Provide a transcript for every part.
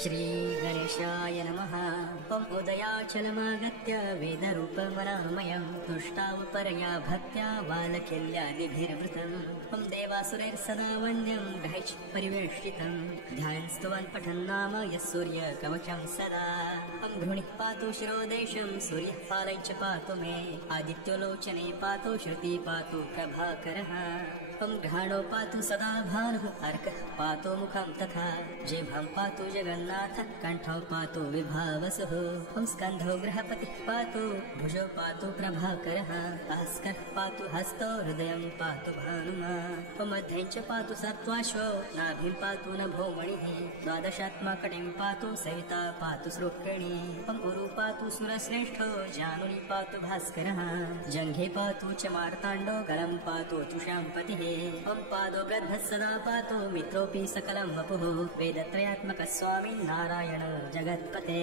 श्री गणेशाय नमः। ॐ उदयाचलमागत्य वेदरूपमनामयं तुष्टावपरया भक्त्या बालकिल्यादिभिर्वृतम्। ॐ देवासुरैर्सदा वन्द्यं ग्रहैश्च परिवेष्टितं ध्यानस्तुवन् पठन्नाम यः सूर्यकवचं सदा। ॐ घृणिः पातु शिरोदेशं सूर्यः फालैः च पातु मे आदित्यो लोचने पातु श्रुति पातु प्रभाकरः। ॐ घ्राणो पातु सदा भानुः अर्कः पातु मुखं तथा जिह्वं पातु जगन्नाथ कण्ठौ पातु विभावसुः। ॐ स्कन्धौ गृहपतिः पातु भुजौ पातु प्रभाकरः भास्करः पातु हस्तौ हृदयं पातु भानुमा। ॐ मध्यं च पातु सत्त्वाश्वो नाभिं पातु नभोमणिः द्वादशात्मकटिं पातु सविता पातु सृक्किणी। ॐ गुरु पातु सुरश्रेष्ठो जानुनि पातु भास्करः जङ्घे पातु च मार्ताण्डो गलं पातु तुषाम्पतिः। ॐ पादो गद्धः सदा पातु मित्रोऽपि सकलं वपुः वेदत्रयात्मक स्वामी नारायण जगत्पते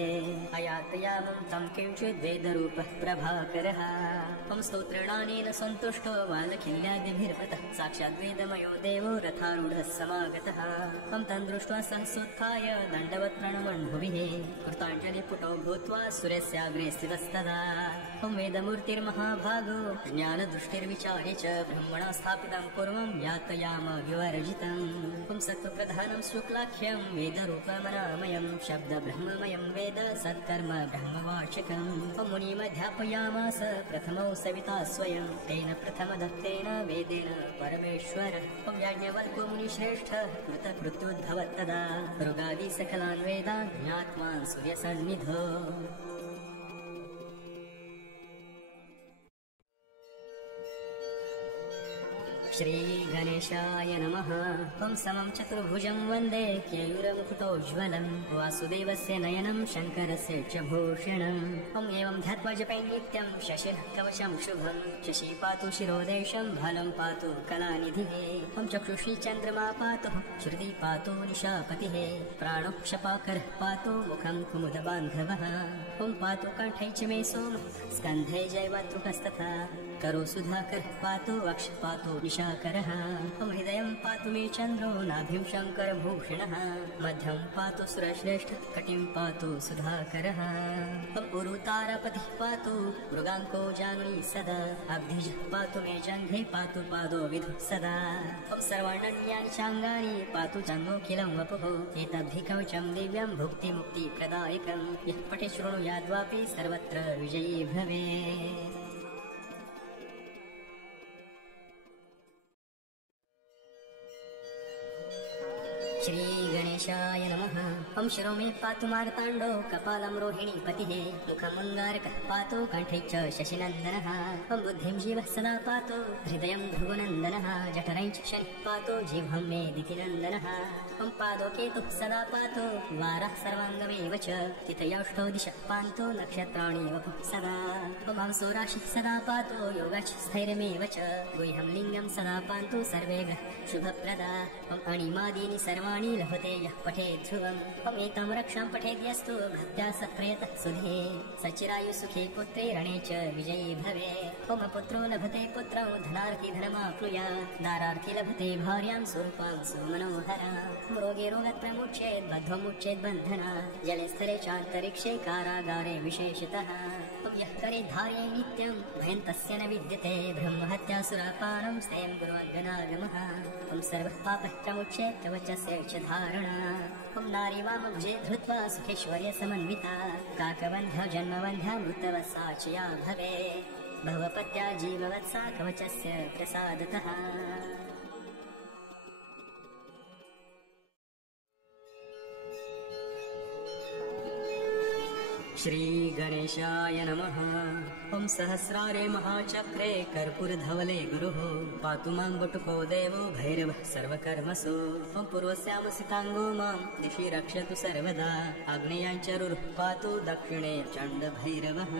अयातयामं तं किञ्चित् वेदरूपः प्रभाकरः। ॐ स्तोत्रणानेन सन्तुष्टो बालकिल्यादिभिर्वृतः साक्षात् वेदमयो देवो रथारूढः समागतः। ॐ तं दृष्ट्वा सहसोत्थाय दण्डवत् प्रणमन् भुविः कृताञ्जलिपुटो भूत्वा सूर्यस्याग्रे स्थितस्तदा। ॐ वेदमूर्तिर्महाभागो ज्ञानदृष्टिर्विचारे च ब्रह्मणा स्थापितं पूर्वं यातयाम विवर्जितम्। ॐ सत्त्वप्रधानं शुक्लाख्यं वेदरूपमनामयं शब्दब्रह्ममयं वेद सत्कर्म ब्रह्मवाचकम्। ॐ मुनिमध्यापयामास प्रथमौ सविता स्वयं तेन प्रथमदत्तेन वेदेन परमेश्वर। ॐ याज्ञवल्क्यो मुनिश्रेष्ठः कृतकृत्युद्भवत्तदा ऋगादि सकलान् वेदान् ज्ञात्वान् सूर्यसन्निधौ। श्री गणेशाय नमः। ॐ समं चतुर्भुजं वन्दे केयूरमुकुटोज्ज्वलं वासुदेवस्य नयनं शङ्करस्य च भूषणम्। ॐ एवं ध्यात्वा जपै नित्यं शशिनः कवचं शुभं शशि पातु शिरोदेशं फलं पातु कलानिधिः। ॐ चक्षुषी चन्द्रमा पातु श्रुति पातु निशापतिः प्राणो क्षपाकरः पातु मुखं कुमुदबान्धवः। ॐ पातु कण्ठे च मे सोमः स्कन्धे जैवतृकस्तथा करो सुधाकरः पातु वक्ष पातु निशाकरः। ॐ हृदयं पातु मे चन्द्रो नाभिं शङ्करभूषणः मध्यं पातु सुरश्रेष्ठः कटिं पातु सुधाकरः। ॐ उरुतारपतिः पातु मृगाङ्को जानुनि सदा अब्धिजः पातु मे जङ्घे पातु पादो विधुः सदा। ॐ सर्वाण्यन्यानि चाङ्गानि पातु जङ्घोऽखिलं वपुः एतद्धिकवचं दिव्यं भुक्तिमुक्तिप्रदायकं यः पठे शृणुयाद्वापि सर्वत्र विजयी भवेत्। श्री गणेशाय नमः। ॐ शिरो मे पातु मार्ताण्डो कपालं रोहिणीपतिः मुखम् अङ्गारकः पातु कण्ठे च शशिनन्दनः। ॐ बुद्धिं जीवः सदा पातु हृदयं भृगुनन्दनः जठरं च शनिः पातु जिह्वं मे दितिनन्दनः। ॐ पादो केतुः सदा पातु वारः सर्वाङ्गमेव च तिथयौष्ठौ दिशः पान्तु नक्षत्राणि वपुः सदा। ॐ हंसो राशिः सदा पातु योगश्च स्थैर्यमेव च गुह्यं लिङ्गं सदा पान्तु सर्वे ग्रहाः शुभप्रदा। ॐ अणिमादीनि सर्वाणि लभते यः पठेत् ध्रुवम्। ॐ एतां रक्षां पठेद्यस्तु भक्त्या सत्प्रयतः सुधे सचिरायु सुखी पुत्रे रणे च विजयी भवे। ॐ पुत्रो लभते पुत्रौ धनार्थी धनमाप्नुयात् दारार्थी लभते भार्यां स्वरूपां सुमनोहरां। रोगे रोगत्रमुच्येत् बद्धमुच्येत् बन्धनात् जले स्थले चान्तरिक्षे कारागारे विशेषतः। ॐ यः करे धार्ये नित्यं भयं तस्य न विद्यते ब्रह्महत्यासुरापानं स्तेम गुरुवद्गनागमः। ॐ सर्वः पापः प्रमुच्येत् कवचस्य च धारणा। ॐ नारी वामभुजे धृत्वा सुखेश्वर्य समन्विता काकवन्ध्या जन्मवन्ध्या मृतवसा च या भवे भवपत्या जीववत्सा कवचस्य प्रसादतः। श्री गणेशाय नमः। ॐ सहस्रारे महाचक्रे कर्पूरधवले गुरुः पातु मां वटुको देवो भैरवः सर्वकर्मसु। ॐ पूर्वस्यामसिताङ्गो मां दिशि रक्षतु सर्वदा आग्नेयां चरुः पातु दक्षिणे चण्डभैरवः।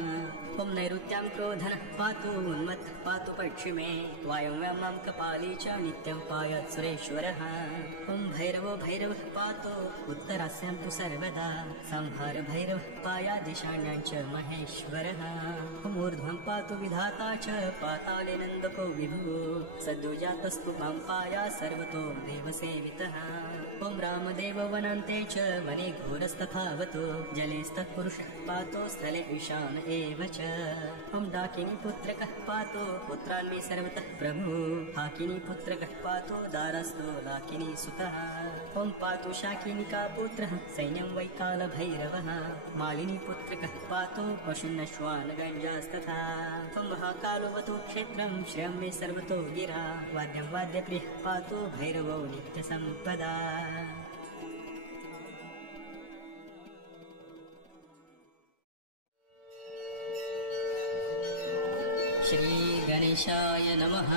ॐ नैऋत्यां क्रोधनः पातु उन्मत्तः पातु पश्चिमे वायव्यां मां कपाली च नित्यं पायात् सुरेश्वरः। ॐ भैरवो भैरवः पातु उत्तरास्यां तु सर्वदा संहार भैरवः पायात् ईशान्यां च महेश्वरः। ॐ ऊर्ध्वं पातु विधाता च पाताले नन्दको विभुः सद्यो जातस्तु मां पायात् सर्वतो देवसेवितः। ॐ रामदेव वनान्ते च वने घोरस्तथावतो जलेस्तत्पुरुषः पातो स्थले ईशान एव च ॐ डाकिनी पुत्रकः पातो पुत्रान्मे सर्वतः प्रभु हाकिनी पुत्रकः पातो दारस्तो लाकिनी सुतः ॐ पातु शाकिनिका पुत्रः सैन्यं वै कालभैरवः मालिनी पुत्रकः पातो पशुन्नश्वान गञ्जास्तथा ॐ महाकालुवतो क्षेत्रं श्रियं मे सर्वतो गिरा वाद्यं वाद्यप्रियः पातो भैरवो नित्यसम्पदा श्रीगणेशाय नमः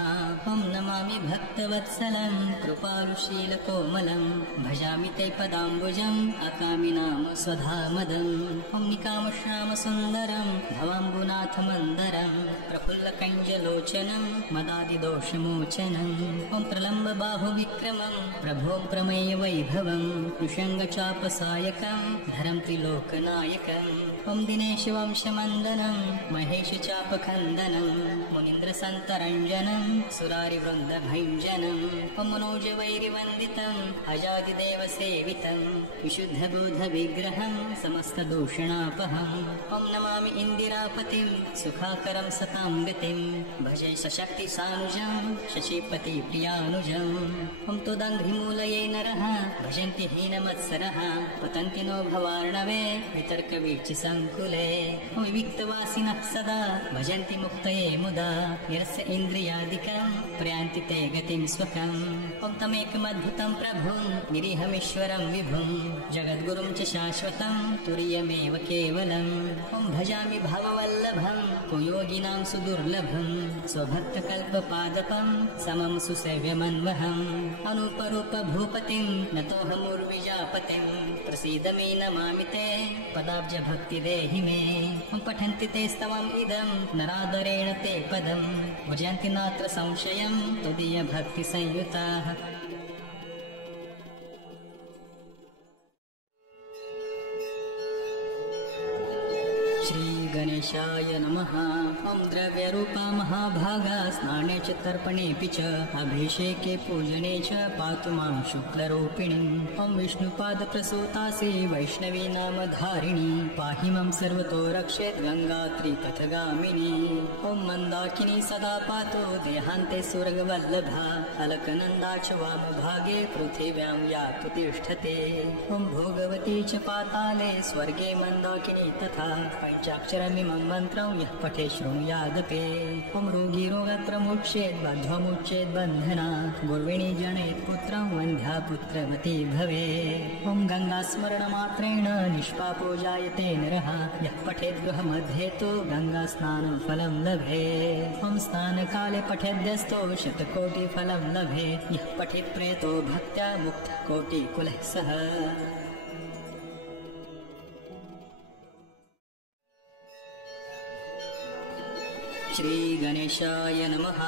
ॐ नमामि भक्तवत्सलं कृपालुशीलकोमलं भजामि ते पदाम्बुजम् अकामिनाम स्वधामदम् ॐ निकामश्यामसुन्दरं भवाम्बुनाथमन्दरं प्रफुल्लकञ्जलोचनं मदादिदोषमोचनम् ॐ प्रलम्बबाहुविक्रमं प्रभों प्रमेय वैभवं नृशङ्गचापसायकं धरं त्रिलोकनायकम् ॐ दिनेशवंशमन्दनं महेशचापखन्दनं मुनीन्द्रसन्तरञ्जनं सुरारिवृन्दभञ्जनम् ॐ मनोजवैरिवन्दितम् अजादिदेवसेवितं विशुद्धबोधविग्रहं समस्तदूषणापहम् ॐ नमामि इन्दिरापतिं सुखाकरं सतां गतिं भजे सशक्तिसानुजं शशीपतिप्रियानुजम् ॐ त्वदङ्घ्रिमूलये नरः भजन्ति हीनमत्सरः पतन्ति नो भवार्णवे वितर्कवीचिसङ्कुले ॐ विविक्तवासिनः सदा भजन्ति मुक्तये मुदा निरस्य इन्द्रियादिकं प्रयान्ति ते गतिं स्वकम् ॐ तमेकमद्भुतं प्रभुं निरीहमीश्वरं विभुं जगद्गुरुं च शाश्वतं तुरीयमेव केवलम् ॐ भजामि भववल्लभं कुयोगिनां सुदुर्लभं स्वभक्तकल्पपादपं समं सुसेव्यमन्वहम् अनूपरूपभूपतिं नतोऽहमुर्विजापतिं प्रसीद मे नमामि ते पदाब्जभक्तिदेहि मे ॐ पठन्ति ते स्तवम् इदं नरादरेण ते पदं भजन्ति नात्र संशयं त्वदीयभक्तिसंयुताः गणेशाय नमः ॐ द्रव्यरूपा महाभागा स्नाने च तर्पणेऽपि च अभिषेके पूजने च पातु मां शुक्लरूपिणीम् ॐ विष्णुपादप्रसूतासि वैष्णवी नामधारिणी पाहि मां सर्वतो रक्षेत् गङ्गात्रिपथगामिनी ॐ मन्दाकिनी सदा पातु देहान्ते सुरगवल्लभा अलकनन्दा च वामभागे पृथिव्यां यातु तिष्ठते ॐ भोगवती च पाताले स्वर्गे मन्दाकिनी तथा पञ्चाक्षरमिमं मन्त्रं यः पठे शृणुयादपि ॐ रोगीरोगप्रमुच्येत् बन्धमुच्येत् बन्धनात् गुर्विणी जनेत् पुत्रं वन्ध्या पुत्रवती भवे ॐ गङ्गास्मरणमात्रेण निष्पापो जायते नरः यः पठेत् गृहमध्ये तु गङ्गास्नानं फलं लभे ॐ स्नानकाले पठेद्यस्तो शतकोटिफलं लभे यः पठेत् प्रेतो भक्त्या मुक्तकोटिकुलः सह श्रीगणेशाय नमः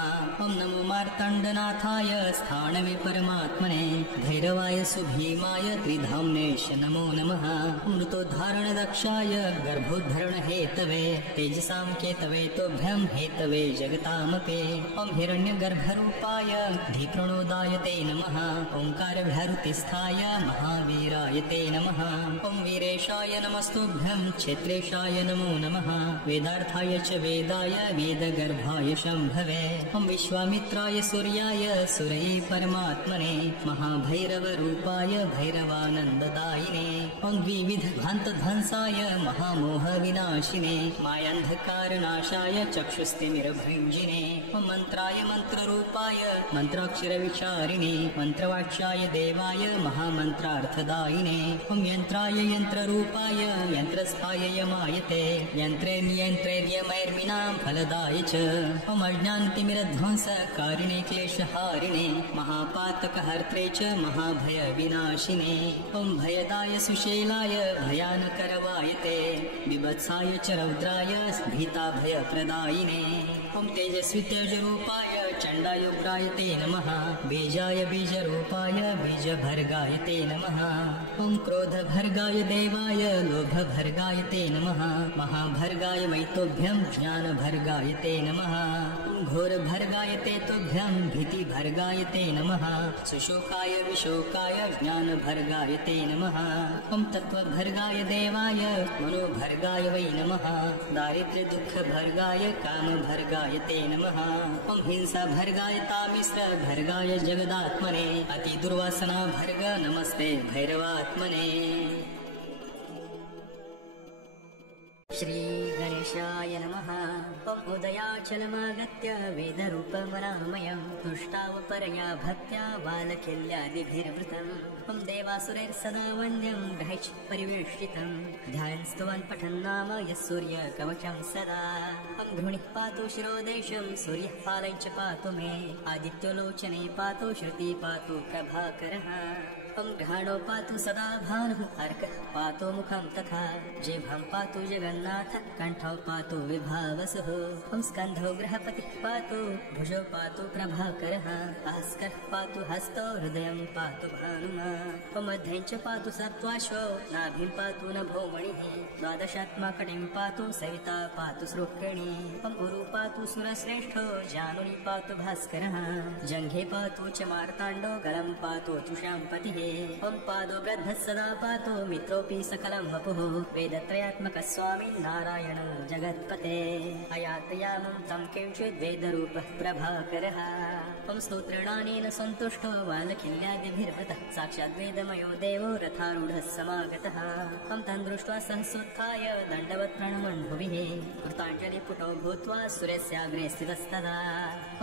ॐ नमो मार्तण्डनाथाय स्थाणवे परमात्मने भैरवाय सुभीमाय त्रिधाम्नेश नमो नमः मृतोद्धारणदक्षाय गर्भोद्धरणहेतवे तेजसां केतवे तोभ्यं हेतवे जगतामपे ॐ हिरण्यगर्भरूपाय धीप्रणोदाय ते नमः ओङ्कारभैरुतिस्थाय महावीराय ते नमः ॐ वीरेशाय नमस्तुभ्यं क्षेत्रेशाय नमो नमः वेदार्थाय च वेदाय वेदगर्भाय शम्भवे ॐ विश्वामित्राय सूर्याय सुरये परमात्मने महाभैरवरूपाय भैरवानन्ददायिने ॐ द्विविधभ्रान्तध्वंसाय महामोहविनाशिने मायान्धकारनाशाय चक्षुस्तिमिरभृञ्जिने ॐ मन्त्राय मन्त्ररूपाय मन्त्राक्षरविचारिणे मन्त्रवाक्याय देवाय महामन्त्रार्थदायिने ॐ यन्त्राय यन्त्ररूपाय यन्त्रस्थाय यमायते यन्त्रे नियन्त्रेर्यमैर्मिनां फलदाय च ॐ अज्ञानतिमिरध्वंसकारिणे क्लेशहारिणे महापातकहर्त्रे च महाभयविनाशिने ॐ भयदाय सुशीलाय भयानकरवायते विभत्साय च रौद्राय भीताभयप्रदायिने ॐ तेजस्वी तेजरूपाय चण्डायुग्राय ते नमः बीजाय बीजरूपाय बीजभर्गाय ते नमः ॐ क्रोधभर्गाय देवाय लोभभर्गाय ते नमः महाभर्गाय मैतोभ्यं ज्ञानभर्गाय भर्गायते नमः घोरभर्गायते तुभ्यं भीतिभर्गायते नमः सुशोकाय विशोकाय ज्ञानभर्गायते नमः ॐ तत्त्वभर्गाय देवाय मनोभर्गाय वै नमः दारिद्र्यदुःखभर्गाय कामभर्गायते नमः ॐ हिंसाभर्गाय तामिश्रभर्गाय जगदात्मने अतिदुर्वासनाभर्ग नमस्ते भैरवात्मने श्री गणेशाय नमः ॐ उदयाचलमागत्य वेदरूपमनामयं तुष्टावपरया भक्त्या बालकिल्यादिभिर्वृतम् ॐ देवासुरैर्सदा वन्द्यं ग्रहैश्च परिवेष्टितं ध्यानस्तुवन् पठन् नाम यः सूर्यकवचं सदा ॐ घृणिः पातु शिरोदेशं सूर्यः पालैः च पातु मे आदित्योलोचने पातु श्रुति पातु प्रभाकरः ॐ ग्रहाणो पातु सदा भानुः अर्कः पातु मुखं तथा जिह्वं पातु जगन्नाथ कण्ठौ पातु विभावसुः ॐ स्कन्धौ गृहपतिः पातु भुजौ पातु प्रभाकरः भास्करः पातु हस्तौ हृदयं पातु भानुमा ॐ मध्यं च पातु सप्त्वाश्वौ नाभिं पातु नभो मणिः द्वादशात्मकटिं पातु सविता पातु सृक्किणी ॐ उरु पातु सुरश्रेष्ठो जानुनि पातु भास्करः जङ्घे पातु च मार्ताण्डो गलं पातु तुषां पतिः ॐ पादो वृद्धः सदा पातु मित्रोऽपि सकलं वपुः वेदत्रयात्मकः स्वामी नारायणो जगत्पते अयातयामं तं किञ्चित् वेदरूपः प्रभाकरः ॐ स्तोत्रणानेन सन्तुष्टो बालकिल्यादिभिर्वृतः साक्षात् वेदमयो देवो रथारूढः समागतः तं तं दृष्ट्वा सहसोत्थाय दण्डवत् प्रणमन् भुविः कृताञ्जलिपुटो भूत्वा सूर्यस्याग्रे स्थितस्तदा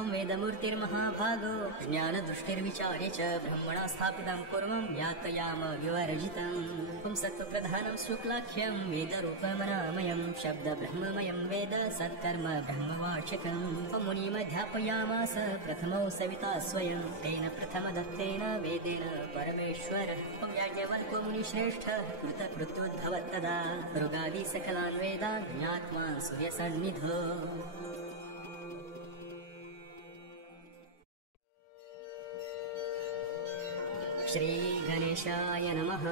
ॐ वेदमूर्तिर्महाभागो ज्ञानदृष्टिर्विचार्य च ब्रह्मणा स्थापितं पूर्वं यातयाम विवर्जितम् ॐ सत्त्वप्रधानं शुक्लाख्यं वेदरूपमनामयं शब्दब्रह्ममयं वेद सत्कर्म ब्रह्मवाचकम् ॐ मुनिमध्यापयामास प्रथमौ सविता स्वयं तेन प्रथमदत्तेन वेदेन परमेश्वर ॐ याज्ञवल्क्यो मुनिश्रेष्ठः कृतकृत्योद्भवत्तदा ऋगादि सकलान् वेदान् ज्ञात्वा सूर्यसन्निधौ श्री गणेशाय नमः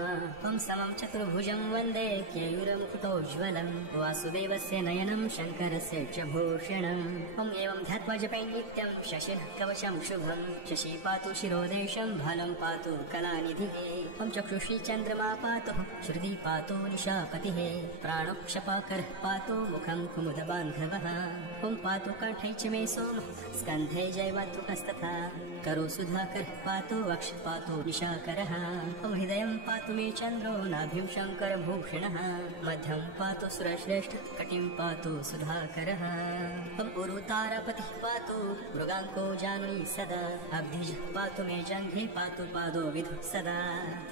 ॐ समं चतुर्भुजं वन्दे केयूरमुकुटोज्ज्वलं वासुदेवस्य नयनं शङ्करस्य च भूषणम् ॐ एवं ध्यात्वा जपै नित्यं शशिनः कवचं शुभं शशि पातु शिरोदेशं भालं पातु कलानिधिः ॐ चक्षुषी चन्द्रमा पातु श्रुति पातु निशापतिः प्राणोक्षपाकरः पातु मुखं कुमुदबान्धवः ॐ पातु कण्ठे च मे सोमः स्कन्धे जैवातृकस्तथा करो सुधाकरः पातु वक्ष पातु निशाकरः ॐ हृदयं पातु मे चन्द्रो नाभिं शङ्करभूषणः मध्यं पातु सुरश्रेष्ठः कटिं पातु सुधाकरः ॐ उरु तारापतिः पातु मृगाङ्को जानुनि सदा अब्धिजः पातु मे जङ्घे पातु पादो विधुः सदा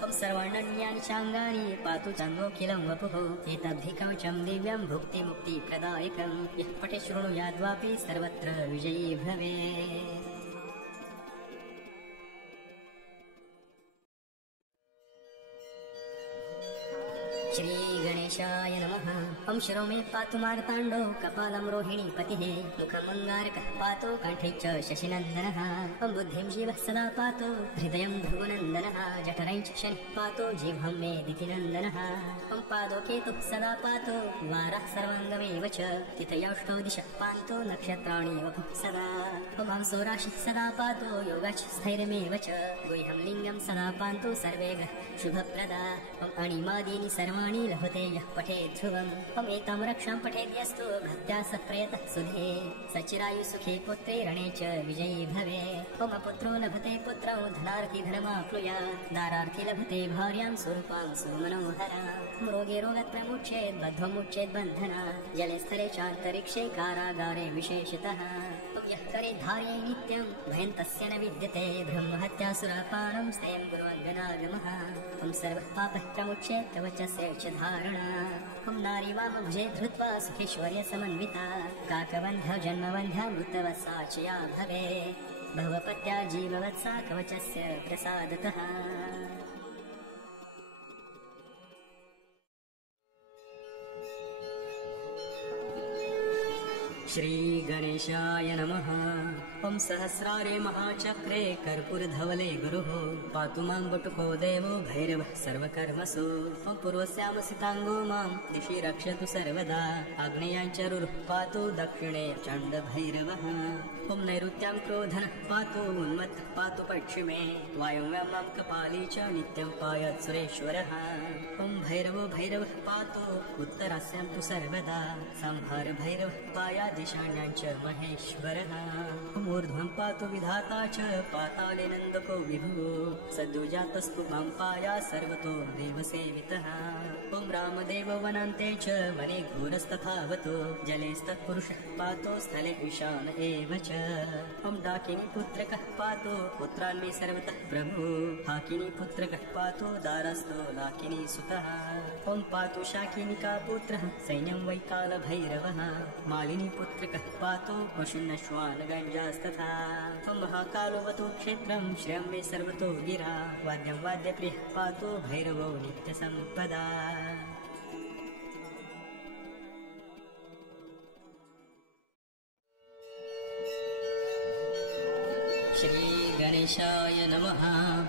ॐ सर्वाण्यन्यानि चाङ्गानि पातु चन्द्रोऽखिलं वपुः एतद्धिकवचं दिव्यं भुक्तिमुक्तिप्रदायकं यः पठे शृणुयाद्वापि सर्वत्र विजयी भवेत् श्री गणेशाय नमः ॐ शिरो मे पातु मार्ताण्डो कपालं रोहिणीपतिः मुखं अङ्गारकः पातु कण्ठे च शशिनन्दनः ॐ बुद्धिं जीवः सदा पातु हृदयं भृगुनन्दनः जठरं च शनिः पातु जिह्वं मे दितिनन्दनः ॐ पादो केतुः सदा पातु वारः सर्वाङ्गमेव च तिथयौष्टौ दिशः पान्तु नक्षत्राणि वपुः सदा ॐ हंसो राशिः सदा पातु योगश्च स्थैर्यमेव च गुह्यं लिङ्गं सदा पान्तु सर्वेगः शुभप्रदा ॐ अणिमादीनि सर्वाणि लभते यः पठेत् ध्रुवम् ॐ एतां रक्षां पठेद्यस्तु भक्त्या स प्रयतः सुधे सचिरायु सुखे पुत्रे रणे च विजयी भवेत् ॐ अपुत्रो लभते पुत्रौ धनार्थी धनमाप्नुयात् दारार्थी लभते भार्यां स्वरूपां सुमनोहरा रोगे रोगत्रमुच्येत् बद्धमुच्येत् बन्धना जले स्थले चान्तरिक्षे कारागारे विशेषतः यः करे धार्ये नित्यं भयं तस्य न विद्यते ब्रह्महत्यासुरापानं स्तेयं गुरुवन्दनागमः ॐ सर्वः पापः प्रमुच्येत् कवचस्य च धारणा ॐ नारीवामभुजे धृत्वा सुखेश्वर्यसमन्विता काकबन्धौ जन्मबन्धा मृतवत्सा च या भवेत् भवपत्या जीववत्सा कवचस्य प्रसादतः श्रीगणेशाय नमः। ॐ सहस्रारे महाचक्रे कर्पूरधवले गुरुः पातु मां वटुको देवो भैरवः सर्वकर्मसु। ॐ पूर्वस्यामसिताङ्गो मां दिशि रक्षतु सर्वदा आग्नेयाञ्चरुः पातु दक्षिणे चण्डभैरवः। ॐ नैऋत्यां क्रोधनः पातु उन्मत्तः पातु पश्चिमे वायव्यां मां कपाली च नित्यं पायात् सुरेश्वरः। ॐ भैरवो भैरवः पातु उत्तरास्यां तु सर्वदा संहार भैरवः पायादिशान्यां च महेश्वरः। ॐ ऊर्ध्वं पातु विधाता च पाताले नन्दको विभुः सद्योजातस्तु मां पाया सर्वतो देवसेवितः। ॐ रामदेव वनान्ते च वने घोरस्तथावतो जलेस्तत्पुरुषः पातो स्थले ईशान एव च। ॐ डाकिनी पुत्रकः पातो पुत्रान्मे सर्वतः प्रभु हाकिनी पुत्रकः पातो दारस्तो लाकिनी सुतः। ॐ पातु शाकिनिका पुत्रः सैन्यं वैकालभैरवः मालिनी पुत्रकः पातो पशुन्नश्वान् गञ्जास्तथा। ॐ महाकालोऽवतु क्षेत्रं श्रियं मे सर्वतो गिरा वाद्यं वाद्यप्रियः पातो भैरवो नित्यसम्पदा। गणेशाय नमः।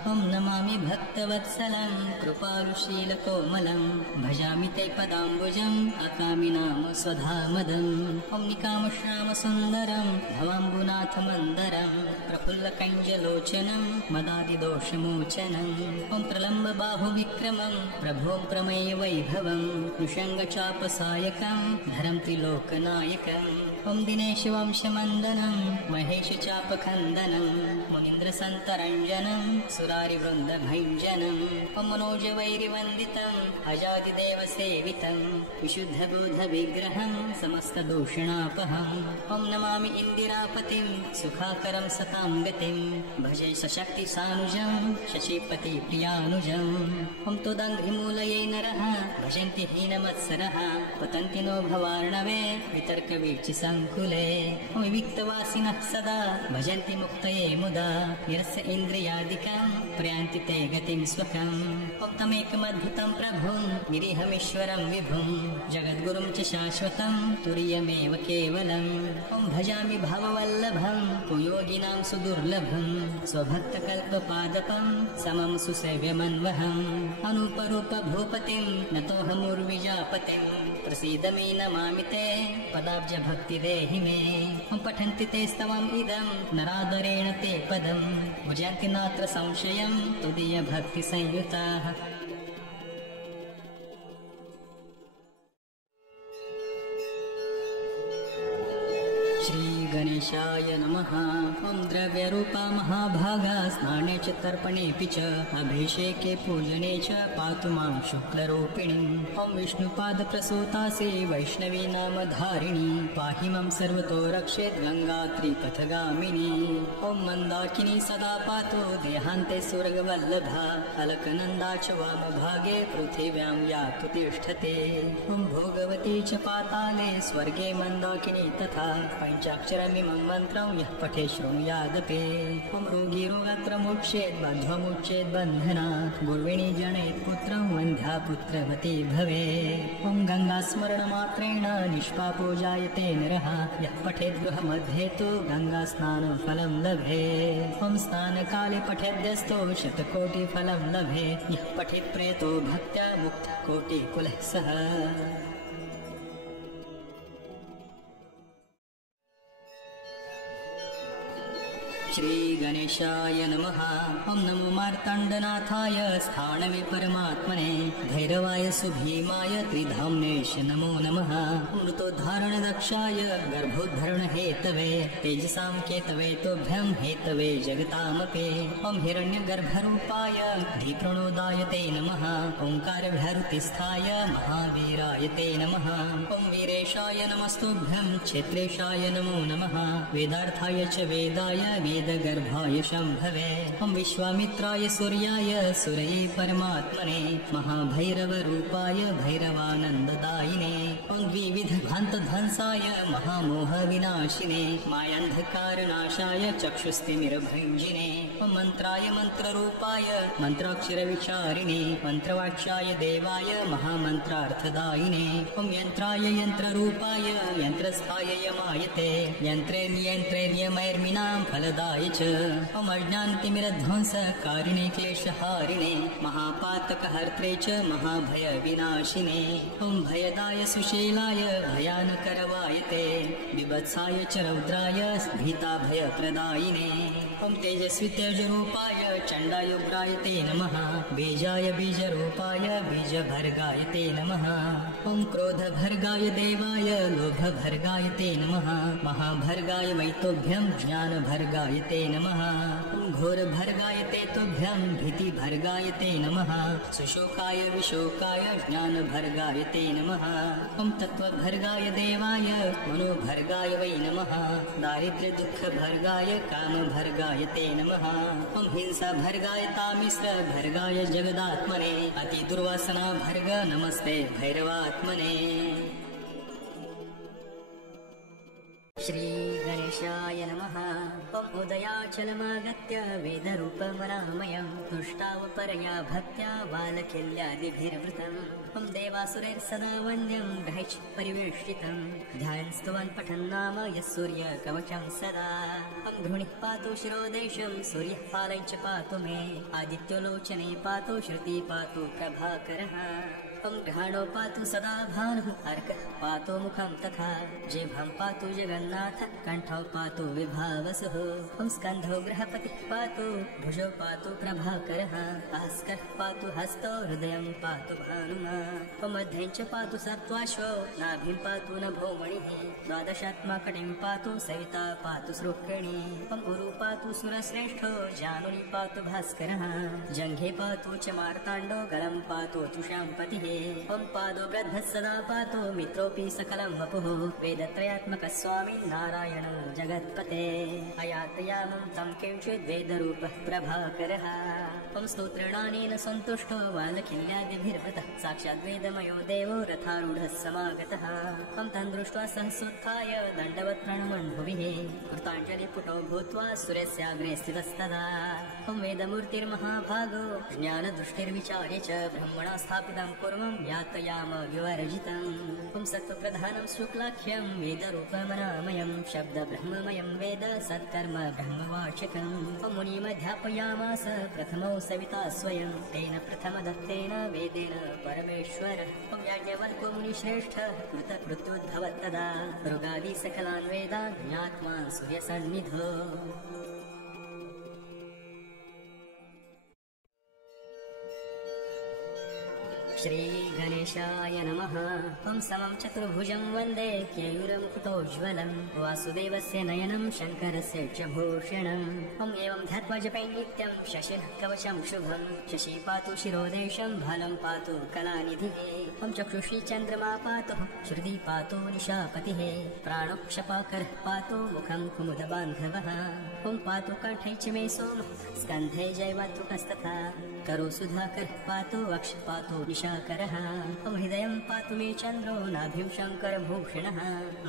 ॐ नमामि भक्तवत्सलं कृपालुशीलकोमलं भजामि ते पदाम्बुजम् अकामि नाम स्वधामदम्। ॐ निकामश्यामसुन्दरं भवाम्बुनाथमन्दरं प्रफुल्लकञ्जलोचनं मदादिदोषमोचनम्। ॐ प्रलम्बबाहुविक्रमं प्रभों प्रमेय वैभवं नृशङ्गचापसायकं धरं त्रिलोकनायकम्। ॐ दिनेशवंशमन्दनं महेशचापखन्दनं मुनीन्द्रसन्तरञ्जनं सुरारिवृन्दभञ्जनम्। ॐ मनोजवैरिवन्दितम् अजादिदेवसेवितं विशुद्धबोधविग्रहं समस्तदूषणापहम्। ॐ नमामि इन्दिरापतिं सुखाकरं सतां गतिं भजे सशक्तिसानुजं शशीपतिप्रियानुजम्। ॐ त्वदङ्घ्रिमूलये नरः भजन्ति हीनमत्सरः पतन्ति नो भवार्णवे वितर्कवीचिसङ्कुले। ॐ विविक्तवासिनः सदा भजन्ति मुक्तये मुदा निरस्य इन्द्रियादिकं प्रयान्ति ते गतिं स्वकम्। ॐ तमेकमद्भुतं प्रभुं निरीहमीश्वरं विभुं जगद्गुरुं च शाश्वतं तुरीयमेव केवलम्। ॐ भजामि भाववल्लभं कुयोगिनां सुदुर्लभं स्वभक्तकल्पपादपं समं सुसेव्यमन्वहम्। अनूपरूपभूपतिं नतोऽहमुर्विजापतिं प्रसीद मे नमामि ते पदाब्जभक्तिदेहि मे। ॐ पठन्ति ते स्तवम् इदं नरादरेण ते पदं भुजन्ति नात्र संशयं तुदीयभक्तिसंयुताः। गणेशाय नमः। ॐ द्रव्यरूपा महाभागा स्नाने च तर्पणेऽपि च अभिषेके पूजने च पातु मां शुक्लरूपिणीम्। ॐ विष्णुपादप्रसूतासे वैष्णवी नाम धारिणी पाहि मां सर्वतो रक्षेत् गङ्गात्रिपथगामिनी। ॐ मन्दाकिनी सदा पातु देहान्ते सुरगवल्लभा अलकनन्दा च वामभागे पृथिव्यां यातु तिष्ठते। ॐ भोगवती च पाताले स्वर्गे मन्दाकिनी तथा पञ्चाक्षरमिमं मन्त्रं यः पठे शृणुयादपि। ॐ रोगी रोगत्रमुच्येत् बन्ध्वमुच्येत् बन्धनात् गुर्विणी जनयेत् पुत्रं वन्ध्या पुत्रवती भवेत्। ॐ गङ्गास्मरणमात्रेण निष्पापो जायते नरः यः पठेत् गृहमध्ये तु गङ्गास्नानं फलं लभेत्। ॐ स्नानकाले पठेद्यस्तो शतकोटिफलं लभेत् यः पठेत् प्रेतो भक्त्या मुक्तः कोटिकुलः सः। श्रीगणेशाय नमः। ॐ नमो मार्तण्डनाथाय स्थाणवे परमात्मने भैरवाय सुभीमाय त्रिधाम्नेश नमो नमः। मृतोद्धारणदक्षाय गर्भोद्धरणहेतवे तेजसां केतवे तोभ्यं हेतवे जगतामपि। ॐ हिरण्यगर्भरूपाय धीप्रणोदाय ते नमः। ओङ्कारभैरुतिस्थाय महावीराय ते नमः। ॐ वीरेशाय नमस्तुभ्यं क्षेत्रेशाय नमो नमः। वेदार्थाय च वेदाय वेदगर्भाय शम्भवे ॐ विश्वामित्राय सूर्याय सूरये परमात्मने महाभैरवरूपाय भैरवानन्ददायिने ॐ द्विविधभ्रान्तध्वंसाय महामोहविनाशिने मायान्धकारनाशाय चक्षुस्तिमिरभृञ्जिने ॐ मन्त्राय मन्त्ररूपाय मन्त्राक्षरविचारिणे मन्त्रवाक्याय देवाय महामन्त्रार्थदायिने ॐ यन्त्राय यन्त्ररूपाय यन्त्रस्थाय यमायते यन्त्रैर्यमैर्मिनां फलदाय च ॐ अज्ञानतिमिरध्वंसकारिणे क्लेशहारिणे महापातकहर्त्रे च महाभयविनाशिने ॐ भयदाय सुशीलाय भयानकरवायते विभत्साय च रौद्राय भीताभयप्रदायिने ॐ तेजस्वी तेजरूपाय चण्डायुग्राय ते नमः बीजाय बीजरूपाय बीजभर्गाय ते नमः ॐ क्रोधभर्गाय देवाय लोभभर्गाय ते नमः महाभर्गाय वैतोभ्यं ज्ञानभर्गाय ते नमः ॐ घोरभर्गाय ते तुभ्यं भीतिभर्गाय ते नमः सुशोकाय विशोकाय ज्ञानभर्गाय ते नमः ॐ तत्त्वभर्गाय देवाय मनोभर्गाय वै नमः दारिद्र्यदुःखभर्गाय कामभर्गाय ते नमः ॐ हिंसाभर्गाय तामिश्रभर्गाय जगदात्मने अतिदुर्वासनाभर्ग नमस्ते भैरवात्मने श्री गणेशाय नमः ॐ उदयाचलमागत्य वेदरूपमनामयं तुष्टावपरया भक्त्या बालकिल्यादिभिर्वृतम् ॐ देवासुरैर्सदा वन्द्यं ग्रहैः परिवेष्टितं ध्यानस्तुवन् पठन् नाम यः सूर्यकवचं सदा ॐ घृणिः पातु शिरोदेशं सूर्यः पालञ्च पातु मे आदित्योलोचने पातु श्रुति पातु प्रभाकरः ॐ ग्रहाणो पातु सदा भानुः अर्कः पातु मुखं तथा जिह्वं पातु जगन्नाथ कण्ठौ पातु विभावसुः ॐ स्कन्धौ गृहपतिः पातु भुजौ पातु प्रभाकरः भास्करः पातु हस्तौ हृदयं पातु भानुमा ॐ मध्यं च पातु सत्त्वाश्वो नाभिं पातु नभोमणिः द्वादशात्माकटिं पातु सविता पातु सृक्किणी ॐ उरु पातु सुरश्रेष्ठो जानुनि पातु भास्करः जङ्घे पातु च मार्ताण्डो गलं पातु तुषाम्पतिः ॐ पादो गृध्रः सदा पातु मित्रोऽपि सकलं वपुः वेदत्रयात्मकः स्वामी नारायणो जगत्पते अयातयामं तं किञ्चित् वेदरूपः प्रभाकरः ॐ स्तोत्रणानेन सन्तुष्टो बालकिल्यादिभिर्वृतः साक्षात् वेदमयो देवो रथारूढः समागतः तं तं दृष्ट्वा सहसोत्थाय दण्डवत् प्रणमन् भुविः कृताञ्जलिपुटो भूत्वा सूर्यस्याग्रे स्थितस्तदा ॐ वेदमूर्तिर्महाभागो ज्ञानदृष्टिर्विचारे च ब्रह्मणा स्थापितं पूर्वं यातयाम विवर्जितम् ॐ सत्त्वप्रधानं शुक्लाख्यं वेदरूपमनामयं शब्दब्रह्ममयं वेद सत्कर्म ब्रह्मवाचकम् ॐ मुनिमध्यापयामास प्रथमो सविता स्वयं तेन प्रथमदत्तेन वेदेन परमेश्वरः ॐ याज्ञवल्क्यो मुनिश्रेष्ठः कृतकृत्योद्भवत्तदा मृगादि सकलान् वेदान् ज्ञात्वान् सूर्यसन्निधो श्री गणेशाय नमः ॐ समं चतुर्भुजं वन्दे केयूरमुकुटोज्ज्वलं वासुदेवस्य नयनं शङ्करस्य च भूषणम् ॐ एवं ध्यात्वा जपै नित्यं शशिनः कवचं शुभं शशि पातु शिरोदेशं फलं पातु कलानिधिः ॐ चक्षुषी चन्द्रमा पातु श्रुति पातु निशापतिः प्राणोक्षपाकरः पातु मुखं कुमुदबान्धवः ॐ पातु कण्ठे च मे सोमः स्कन्धे जैवातृकस्तथा करो सुधाकरः पातु वक्ष पातु निशाकरः ॐ हृदयं पातु मे चन्द्रो नाभिं शङ्करभूषणः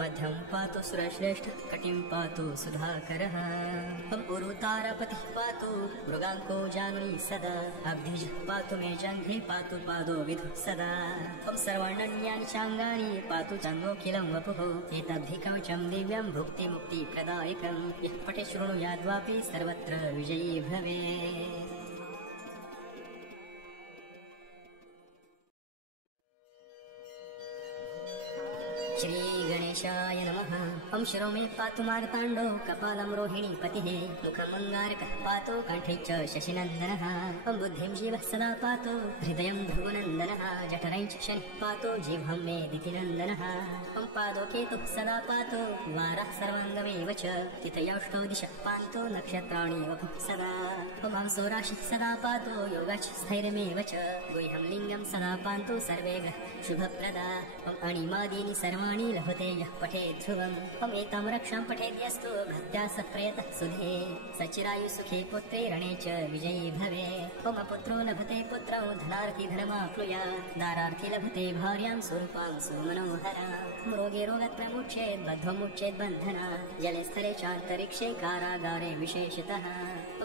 मध्यं पातु सुरश्रेष्ठः कटिं पातु सुधाकरः ॐ उरुतारपतिः पातु मृगाङ्को जानुनि सदा अब्धिजः पातु मे जङ्घे पातु पादो विधुः सदा ॐ सर्वाण्यन्यानि चाङ्गानि पातु चन्द्रोऽखिलं वपुः एतद्धि दिव्यं भुक्तिमुक्तिप्रदायकं यः पठे शृणुयाद्वापि सर्वत्र विजयी भवेत् श्री गणेशाय नमः ॐ शिरो मे पातु मार्ताण्डो कपालं रोहिणीपतिः मुखमङ्गारकः पातु कण्ठे च शशिनन्दनः ॐ बुद्धिं जीवः सदा पातु हृदयं भृगुनन्दनः जठरं च शनिः पातु जिह्वं मे दितिनन्दनः ॐ पादो केतुः सदा पातु वारः सर्वाङ्गमेव च तिथयौष्टौ दिशः पान्तु नक्षत्राणि वपुः सदा ॐ हंसो राशिः सदा पातु योगच्छ स्थैर्यमेव च गुह्यं लिङ्गं सदा पान्तु सर्वे ग्रह शुभप्रदा ॐ अणिमादीनि सर्वाणि सर्वाणि लभते यः पठेत् ध्रुवम् हम एतां रक्षां पठेद्यस्तु भक्त्या सः प्रयतः सुधे सचिरायु सुखी पुत्रे रणे च विजयी भवे मम पुत्रो लभते पुत्रौ धनार्थी धनमाप्नुयात् दारार्थी लभते भार्यां स्वरूपां सुमनोहरां रोगे रोगत्रमुच्येत् बद्धमुच्येत् बन्धनात् जले स्थले चान्तरिक्षे कारागारे विशेषतः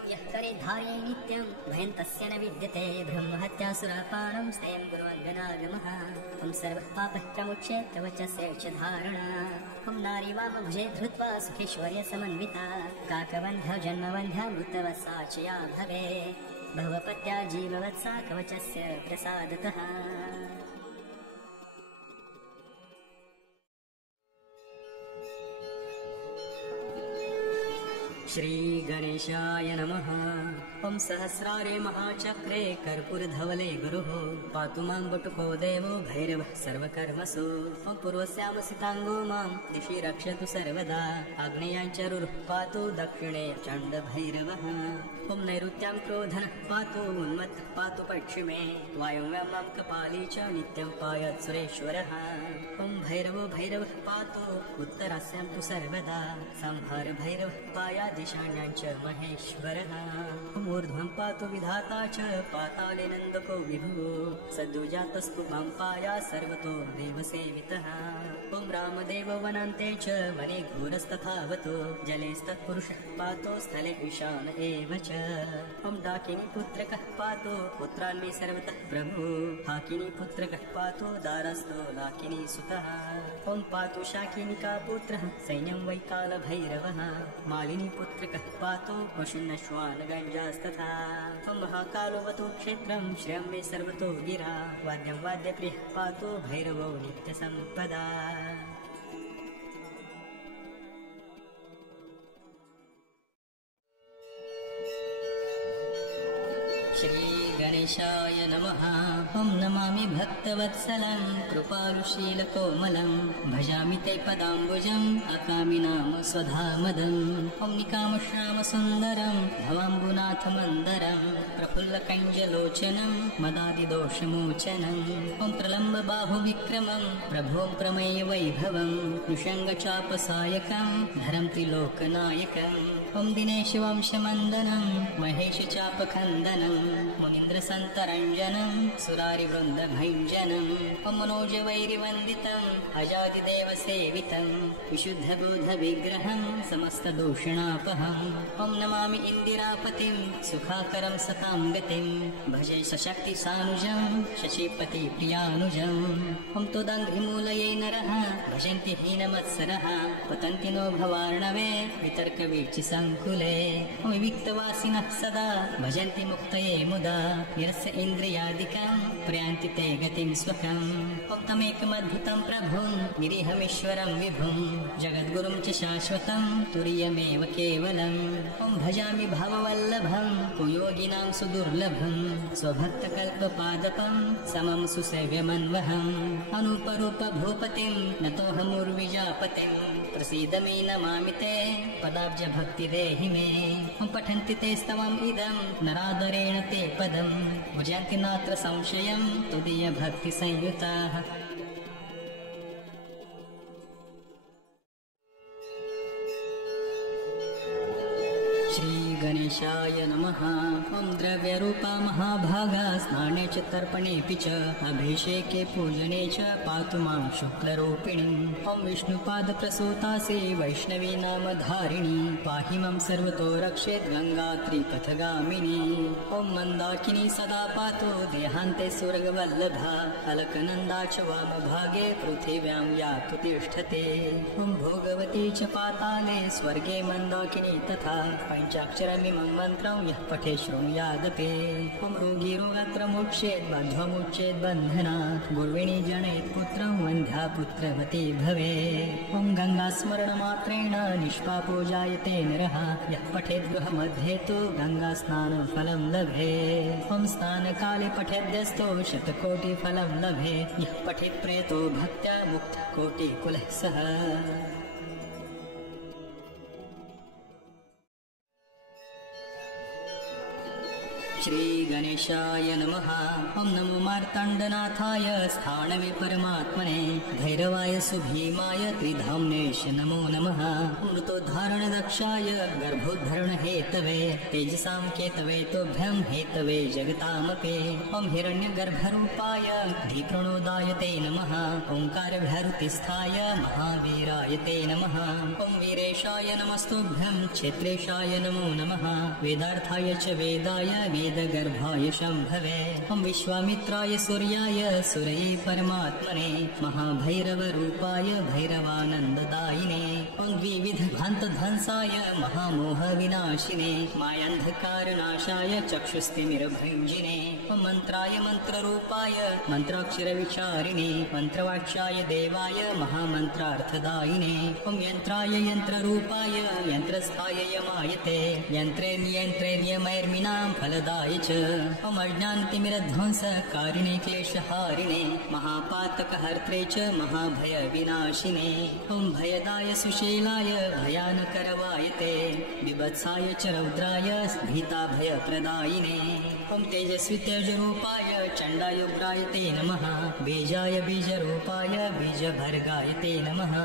यः करे धार्ये नित्यं भयं तस्य न विद्यते ब्रह्महत्यासुरापानं स्तेयं गुरुवर्गनागमः हम सर्वः पापः प्रमुच्येत् कवचस्य च धारणा हम नारी वामभुजे धृत्वा सुखेश्वर्य समन्विता काकबन्ध जन्मबन्ध मृतवसा च या भवे भवपत्या जीववत्सा कवचस्य प्रसादतः श्री गणेशाय नमः ओम सहस्रारे महाचक्रे कर्पूरधवले गुरुः पातु मां बटुको देवो भैरवः सर्वकर्मसु ओम पूर्वस्यामसिताङ्गो मां दिशि रक्षतु सर्वदा आग्नेयाञ्चरुः पातु दक्षिणे चण्डभैरवः ओम नैऋत्यां क्रोधनः पातु उन्मत्तः पातु पश्चिमे वायव्यां मां कपाली च नित्यं पायात् सुरेश्वरः ओम भैरवो भैरवः पातु उत्तरास्यां तु सर्वदा संहार भैरवः पायात् ईशान्यां च महेश्वरः ऊर्ध्वं पातु विधाता च पाताले नन्दको विभुः सद्योजातस्तु मां पायात् सर्वतो देवसेवितः ओम रामदेव वनान्ते च वने घोरस्तथावतो जलेस्तत्पुरुषः पातो स्थले ईशान एव च ओम डाकिनी पुत्रकः पातो पुत्रान्मे सर्वतः प्रभु हाकिनी पुत्रकः पातो दारस्तो लाकिनी सुतः ओम पातु शाकिनिका पुत्रः सैन्यं वैकालभैरवः मालिनी पुत्रकः पातो पशुनश्वान गञ्जास्तथा ओम महाकालोऽवतु क्षेत्रं श्रियं मे सर्वतो गिरा वाद्यं वाद्यप्रियः पातो भैरवो नित्यसम्पदा श्री गणेशाय नमः ओम नमामि भक्तवत्सलं कृपालुशीलकोमलं भजामि ते पदाम्बुजम् अकामिनाम स्वधामदम् ओम निकामश्यामसुन्दरं भवाम्बुनाथमन्दरं प्रफुल्लकञ्जलोचनं मदादिदोषमोचनम् ओम प्रलम्बबाहुविक्रमं प्रभों प्रमेय वैभवं नृशङ्गचापसायकं धरं त्रिलोकनायकम् ओम दिनेशवंशमन्दनं महेशचापखन्दनं मुनीन्द्रसन्तरञ्जनं सुरारिवृन्दभञ्जनम् ओम मनोजवैरिवन्दितम् अजादिदेवसेवितं विशुद्धबोधविग्रहं समस्तदूषणापहम् ओम नमामि इन्दिरापतिं सुखाकरं सतां गतिं भजे सशक्तिसानुजं शचीपतिप्रियानुजम् ओम तुदङ्घ्रिमूलये नरः भजन्ति हीनमत्सरः पतन्ति नो भवार्णवे वितर्कवीचिसङ्कुले ओम विविक्तवासिनः सदा भजन्ति मुक्तये मुदा निरस्य इन्द्रियादिकं प्रयान्ति ते गतिं स्वकम् ओम तमेकमद्भुतं प्रभुं गिरिहमीश्वरं विभुं जगद्गुरुं च शाश्वतं तुरीयमेव केवलम् ओम भजामि भाववल्लभं कुयोगिनां सुदुर्लभं स्वभक्तकल्पपादपं समं सुसेव्यमन्वहम् अनूपरूपभूपतिं नतोऽहमुर्विजापतिं प्रसीद मे नमामि ते पदाब्जभक्तिदेहि मे ओम पठन्ति ते स्तवम् इदं नरादरेण ते पदं भुजन्ति नात्र संशयं तुदीयभक्तिसंयुताः गणेशाय नमः ओम द्रव्यरूपा महाभागा स्नाने च तर्पणेऽपि च अभिषेके पूजने च पातु मां शुक्लरूपिणीम् ओम विष्णुपादप्रसूतासे वैष्णवी नामधारिणी पाहि मां सर्वतो रक्षेत् गङ्गात्रिपथगामिनी ओम मन्दाकिनी सदा पातु देहान्ते स्वर्गवल्लभा अलकनन्दा च वामभागे पृथिव्यां यातु तिष्ठते ओम भोगवती च पाताले स्वर्गे मन्दाकिनी तथा पञ्चाक्षरमिमं मन्त्रं यः पठे शृणुयादपि ओम रोगी रोगत्रमुच्येत् बन्ध्वमुच्येत् बन्धनात् गुर्विणी जनेत् पुत्रं वन्ध्या पुत्रवती भवे ओम गङ्गास्मरणमात्रेण निष्पापो जायते नरः यः पठेत् गृहमध्ये तु गङ्गास्नानफलं लभे ओम स्नानकाले पठेद्यस्तो शतकोटिफलं लभे यः पठेत् प्रेतो भक्त्या मुक्तकोटिकुलः सः श्री गणेशाय नमः। ॐ नमो मार्तण्डनाथाय स्थाणवे परमात्मने भैरवाय सुभीमाय त्रिधाम्नेश नमो नमः। मृतोद्धारणदक्षाय गर्भोद्धरण हेतवे तेजसां केतवे तोभ्यं हेतवे जगतामपे। ॐ हिरण्यगर्भरूपाय धीप्रणोदायते नमः। ओंकारभैरुतिस्थाय महावीराय ते नमः। ॐ वीरेशाय नमस्तुभ्यं क्षेत्रेशाय नमो नमः। वेदार्थाय च वेदाय वेदगर्भाय शम्भवे। ॐ विश्वामित्राय सूर्याय सूरये परमात्मने महाभैरवरूपाय भैरवानन्ददायिने। ॐ द्विविधभ्रान्तध्वंसाय महामोहविनाशिने मायान्धकारनाशाय चक्षुस्तिमिरभञ्जिने। ॐ मन्त्राय मन्त्ररूपाय मन्त्राक्षरविचारिणे मन्त्रवाक्याय देवाय महामन्त्रार्थदायिने। ॐ यन्त्राय यन्त्ररूपाय यन्त्रस्थाय यमायते यन्त्रे नियमैर्मिनां फलदाय च। ॐ अज्ञानतिमिरध्वंसकारिणे क्लेशहारिणे महापातकहर्त्रे च महाभयविनाशिने। ॐ भयदाय सुशीलाय भयानकरवायते बिभत्साय च रौद्राय भीताभयप्रदायिने। ॐ तेजस्वी तेजरूपाय चण्डायुग्राय ते नमः। बीजाय बीजरूपाय बीजभर्गाय ते नमः।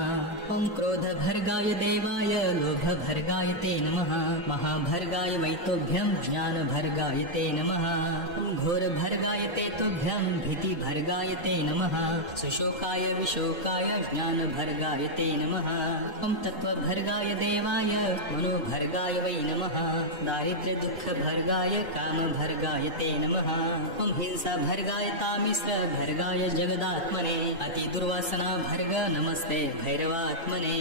ॐ क्रोधभर्गाय देवाय लोभभर्गाय ते नमः। महाभर्गाय वैतोभ्यं ज्ञानभर्गाय ते नमः। ॐ घोरभर्गाय ते तोभ्यं भीतिभर्गाय ते नमः। सुशोकाय विशोकाय ज्ञानभर्गाय ते नमः। ॐ तत्त्वभर्गाय देवाय मनोभर्गाय वै नमः। दारिद्र्यदुःखभर्गाय कामभर्गाय ते नमः। ॐ हिंसाभर्गाय तामिश्रभर्गाय जगदात्मने अतिदुर्वासनाभर्ग नमस्ते भैरवात्मने।